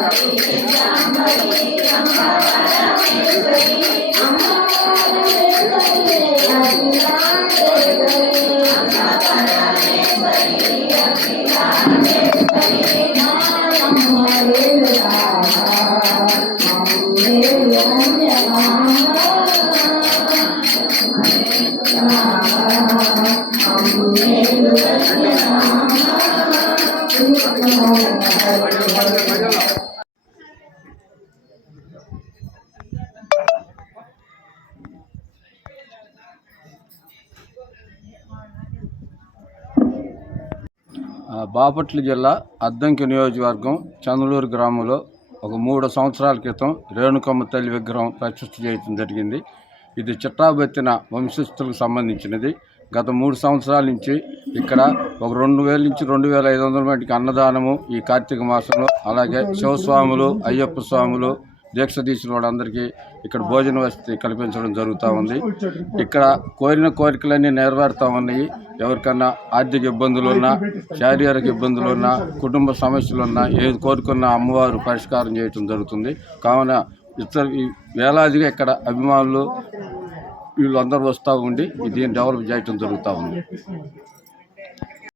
ఆ, బాపట్ల జిల్లా అద్దంకి నియోజకవర్గం చంద్రలూరు గ్రామంలో ఒక మూడు సంవత్సరాల క్రితం రేణుకమ్మ తల్లి విగ్రహం ప్రతిష్ఠ చేయడం జరిగింది. ఇది చిట్టాబెత్తిన వంశస్థులకు సంబంధించినది. గత మూడు సంవత్సరాల నుంచి ఇక్కడ ఒక రెండు వేల నుంచి రెండు వేల ఐదు వందల మటుకు అన్నదానము ఈ కార్తీక మాసంలో అలాగే శివస్వాములు అయ్యప్ప స్వాములు దీక్ష తీసిన వాళ్ళందరికీ ఇక్కడ భోజన వసతి కల్పించడం జరుగుతూ ఉంది. ఇక్కడ కోరిన కోరికలన్నీ నెరవేరుతూ ఉన్నాయి. ఎవరికన్నా ఆర్థిక ఇబ్బందులు ఉన్నా శారీరక ఇబ్బందులు ఉన్నా కుటుంబ సమస్యలు ఉన్నా ఏది కోరుకున్నా అమ్మవారు పరిష్కారం చేయటం జరుగుతుంది. కావున ఇతర వేలాదిగా ఇక్కడ అభిమానులు వీళ్ళందరూ వస్తూ ఉండి దీన్ని డెవలప్ చేయటం జరుగుతూ ఉంది.